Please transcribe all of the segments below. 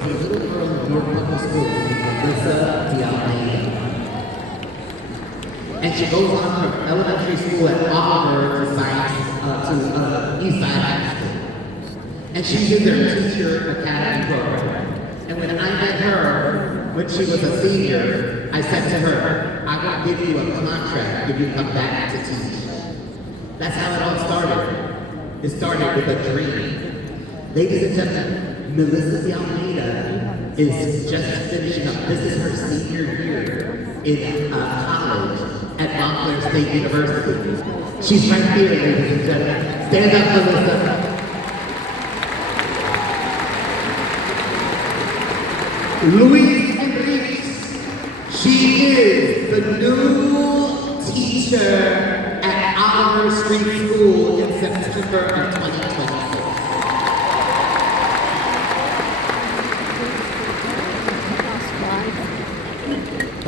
A little girl in Newark Public School named Melissa D'Almeida. And she goes on from elementary school at Auburn to Eastside High School. And she's in their teacher academy program. And when I met her, when she was a senior, I said to her, I will give you a contract if you come back to teach. That's how it all started. It started with a dream. Ladies and gentlemen, Melissa D'Almeida is just finishing up. This is her senior year in college at Montclair State University. She's right here, ladies and gentlemen. Stand up, Melissa. Louise Enriquez. She is the new teacher at Oliver Street School in September of 2026.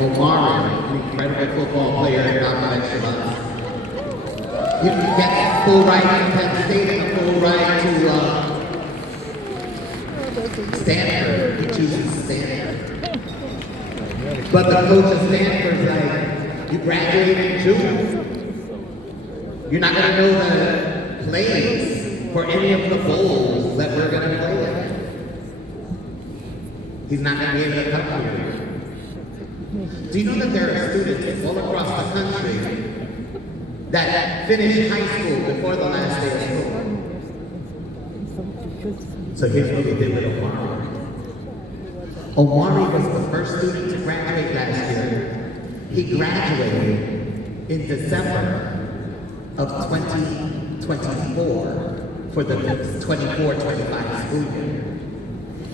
Omari, an incredible football player, not to mention us. You can get full ride to Penn State and a full ride to Stanford. He chooses Stanford. But the coach of Stanford's like, you graduate in June. You're not going to know the plays for any of the bowls that we're going to play at. He's not going to be able to come here. Do you know that there are students all across the country that finish high school before the last day of school? So here's what we did with Omari. Omari was the first student to graduate last year. He graduated in December of 2024 for the 24-25 school year.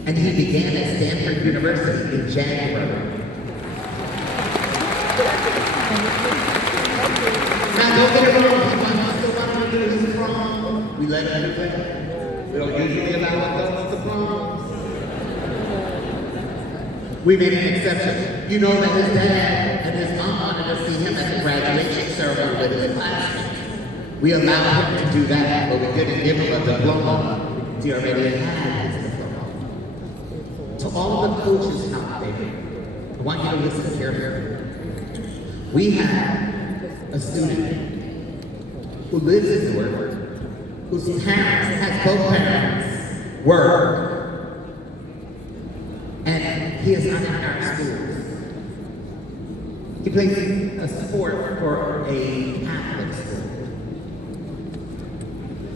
And he began at Stanford University in January. Now don't get it wrong, I still want to do this prom. We let him play. We don't usually allow adults to prom. We made an exception. You know that his dad and his mom wanted to see him at the graduation ceremony with his classmates. We allowed him to do that, but we didn't give him a diploma. He already had his diploma. To all of the coaches out there, I want you to listen carefully. We have a student who lives in Newark, whose parents, has both parents, work, and he is not in our schools. He plays a sport for a Catholic school.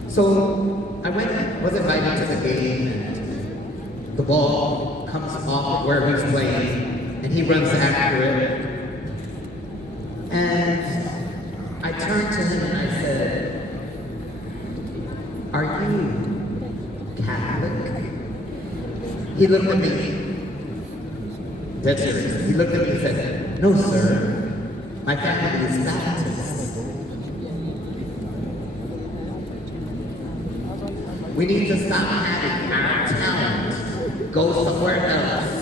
So I was invited to the game, and the ball comes off where he's playing, and he runs after it. And I turned to him and I said, "Are you Catholic?" He looked at me, dead serious. He looked at me and said, "No, sir. My family is Baptist." We need to stop having our talent go somewhere else.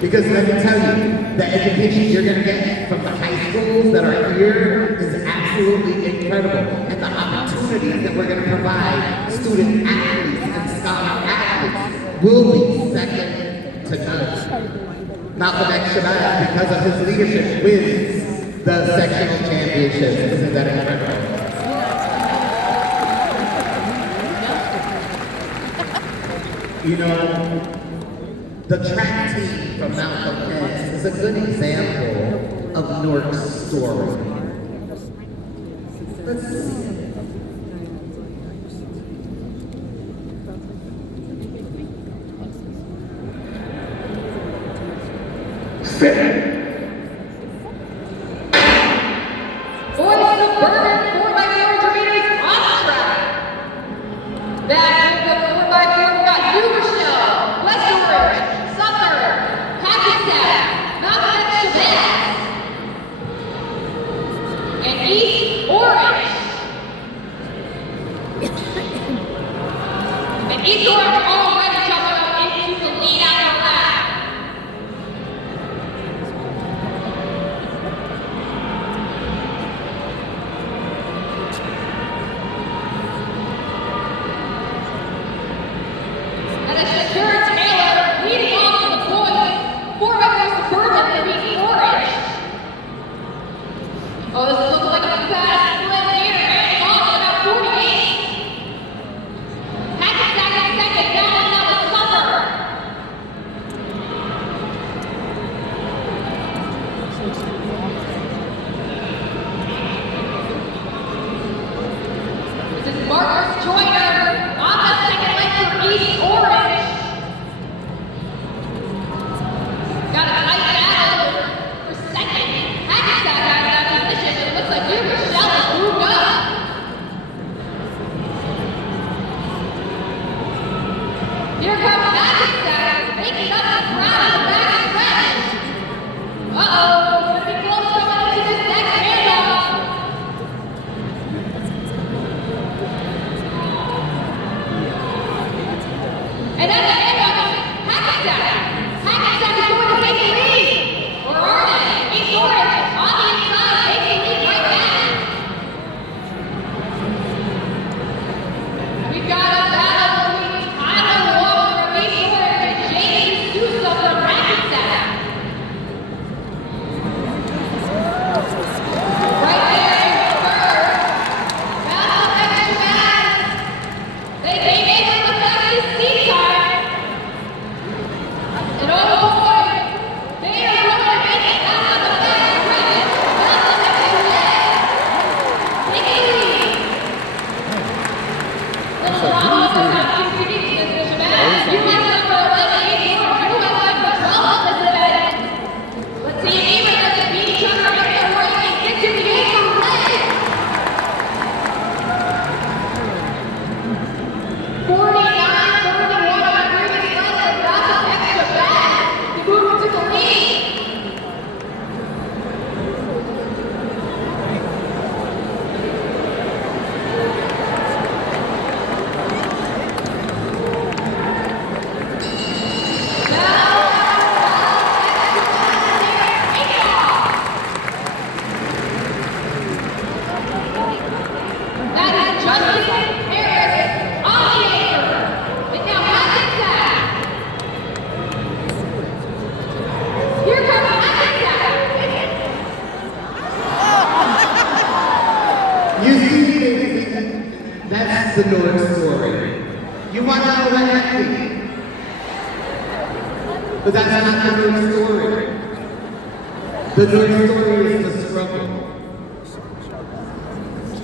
Because let me tell you, the education you're going to get from the high schools that are here is absolutely incredible. And the opportunities that we're going to provide student athletes and scholar athletes will be second to none. Malcolm X Shabazz, because of his leadership, wins the sectional championships. Isn't that incredible? You know, the track team from Malcolm X is a good example of Newark's story. Let's see. Set. East Orange already jumped up into the lead out of lap. Here comes Hackensack, making up the crowd back stretch. Uh-oh, gonna be close coming into this next handoff. And at the handoff, Hackensack. Hackensack is going to take the lead. Or are they? He's on the inside, taking the lead right now. We've got a battle between Tyler Walker from Eastwood and James Sousa from Hackensack. Right there in third. Battle of extra man. They came in with the fastest seat time. And oh boy, they are going to make it out of the fast race. Battle of extra man. Take the lead. Little drama for about 2 seconds in this event. You have number 11, Eastwood. You have number 12 in this event. Let's see if either of them beat each other in the race and get to the end of the race. 49-31 on the previous lane. That's an extra bad. He moved to the lead. That is Justin Harris on the apron. And now Hackensack. Here comes Hackensack. You see, that's the North story. You want to know what happened? But that's not the North story. The North story is the struggle.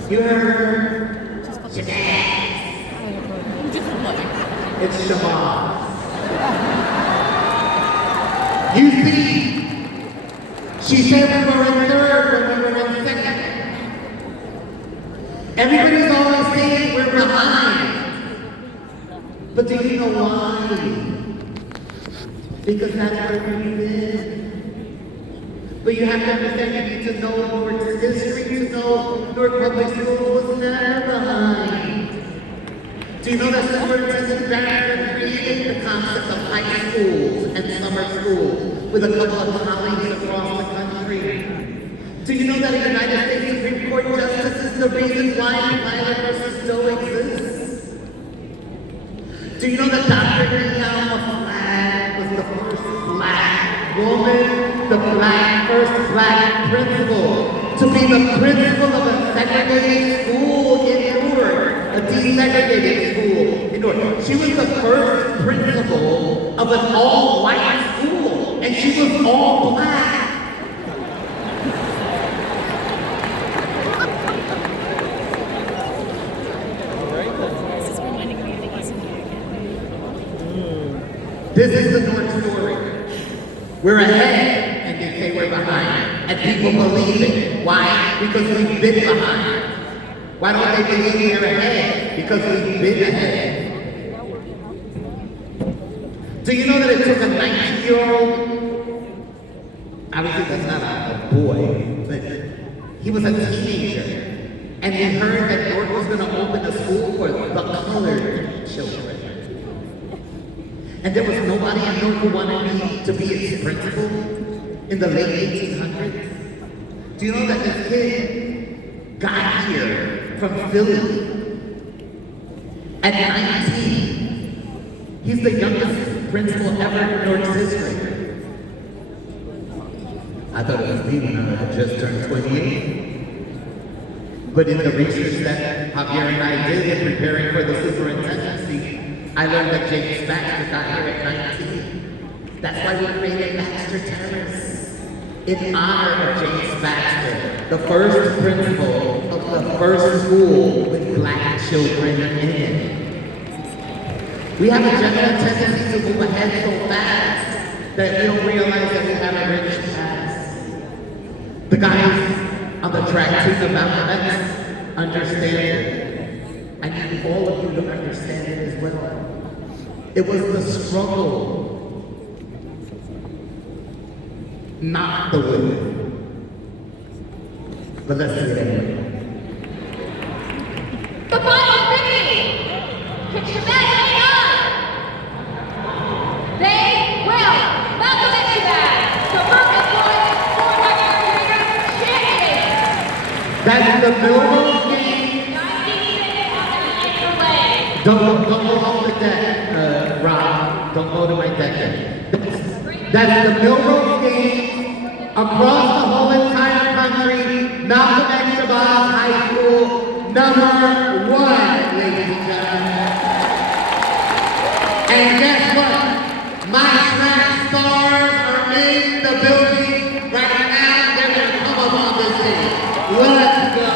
You heard Shabazz. It's Shabazz. You see, she said we were in third when we were in second. Everybody's always saying we're behind. But do you know why? Because that's where we've been. But you have to understand, you need to know Newark's history to know Newark Public School was never behind. Do you know that Superintendent Barrett created the concept of high schools and summer schools with a couple of colleagues across the country? Do you know that a United States Supreme Court justice is the reason why Tyler versus Doe exists? Do you know that Dr. Neon Flagg was the first black woman, the first black principal to be the principal of a segregated school in Newark, a desegregated school in Newark. She was the first principal of an all-white school, and she was all black. This is the North story. We're ahead, and they say we're behind. And people believe it. Why? Because we've been behind. Why don't they believe we're ahead? Because we've been ahead. Do you know that it took a 19-year-old? Obviously, that's not a boy, but he was a teenager. And he heard that Newark was going to open a school for the colored children. And there was nobody in Newark who wanted me to be its principal in the late 1800s. Do you know that this kid got here from Philly at 19? He's the youngest principal ever in Newark's history. I thought it was me when I had just turned 28. But in the research that Javier and I did in preparing for the superintendency, I learned that James Baxter got here at 19. That's why we created Baxter Terrace, in honor of James Baxter, the first principal of the first school with black children in it. We have a general tendency to move ahead so fast that we don't realize that we have a rich past. The guys on the track team of Malcolm X understand it. I need all of you to understand it as well. It was the struggle, not the win. But let's see it anyway. The final 50. Can Chevette hang on? They will. Malcolm X Shabazz, Suburban Boys 400 meter champion. That's the Millrose game. 90 minutes on the delay. Don't go off the deck, Rob. Don't go to my deck yet. That's the Millrose game across the whole entire country. Malcolm X Shabazz High School, number 1, ladies and gentlemen. And guess what? My track stars are in the building right now. They're going to come up on this stage. Let's go.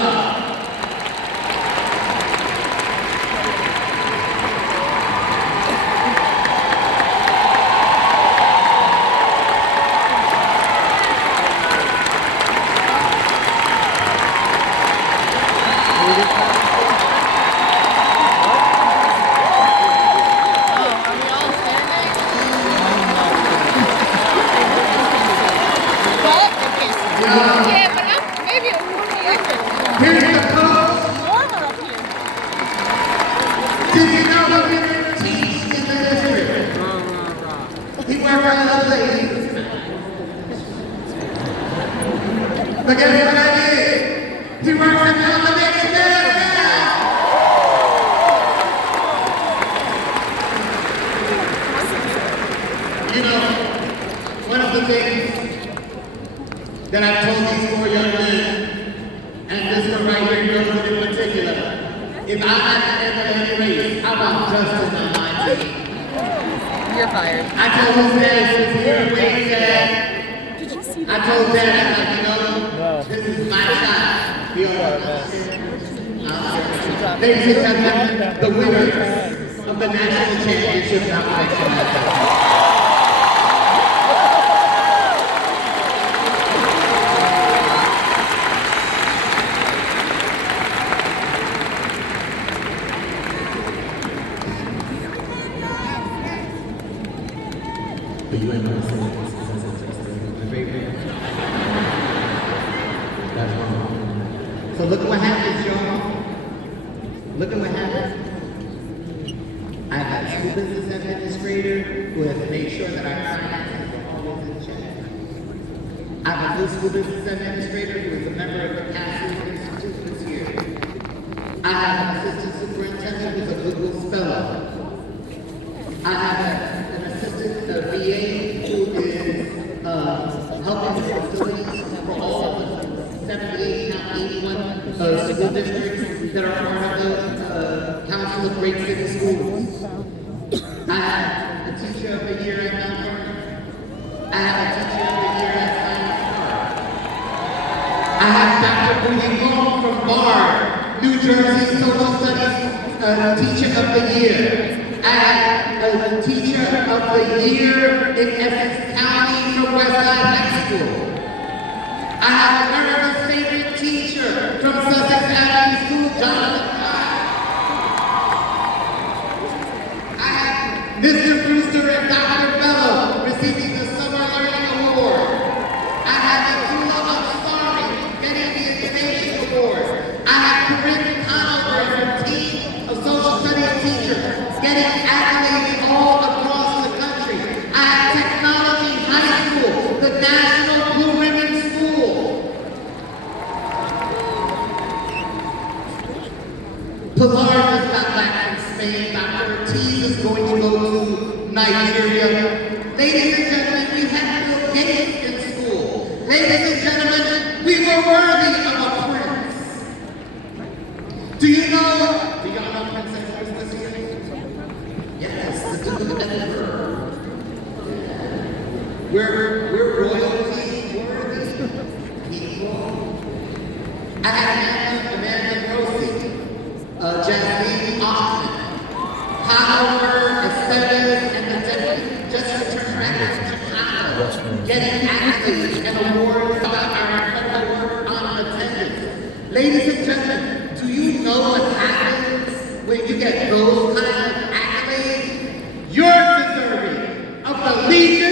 Yeah, but maybe it would be extra. Here's the coach. Warmer up here. Did you know he didn't teach in the district? He worked for other places. But guess what I did? He works at the elementary now. You know, one of the things that I've told these 4 young men, and this one right here goes in particular, if I had to enter any race, I want Justin on my team. You're fired. I told his dad, this here, wait, Dad. I told Dad, I'm like, you know, this is my shot. He ladies and gentlemen, the winners of the national championship competition. But you ain't gonna say this because it's just the favorite. That's wrong. So look at what happens, y'all. Look at what happens. I have a school business administrator who has made sure that our finances are always in check. I have a new school business administrator who is a member of the Castle Institute this year. I have an assistant superintendent who's a Google speller. I have an assistant VA who is helping with facilities for all of the 78, now 81 school districts that are part of the Council of Great City Schools. I have a teacher of the year at Mount Vernon. I have a teacher of the year at Science Park. I have Dr. Boogie Long from Bard, New Jersey Social Studies Teacher of the Year. I have a Teacher of the Year in Essex County from Westside High School. I have America's favorite teacher from Sussex Avenue School, Jonathan Cox. I have Mr. Brewster and Dr. Bello receiving the Summer Learning Award. I have Abdullah Ansari getting the Innovation Award. I have Corinne Conover and her team of social studies teachers getting accolades all across the country. I have Technology High School, the National Blue Ribbon School. Pilar just got back from Spain. Dr. Ortiz is going to go to Nigeria. Ladies and gentlemen, we had Bill Gates in school. Ladies and gentlemen, we were worthy of a prince. Do y'all know Princess Elizabeth here? Yes, the Duke of Edinburgh. We're royalty worthy. People. I had Amanda Grossi, Jasmine Austin, Hanover, Esteves, and the Deputy just returned back to Chicago, getting accolades and awards about our incredible work on attendance. Ladies and gentlemen, do you know what happens when you get those kind of accolades? You're Alicia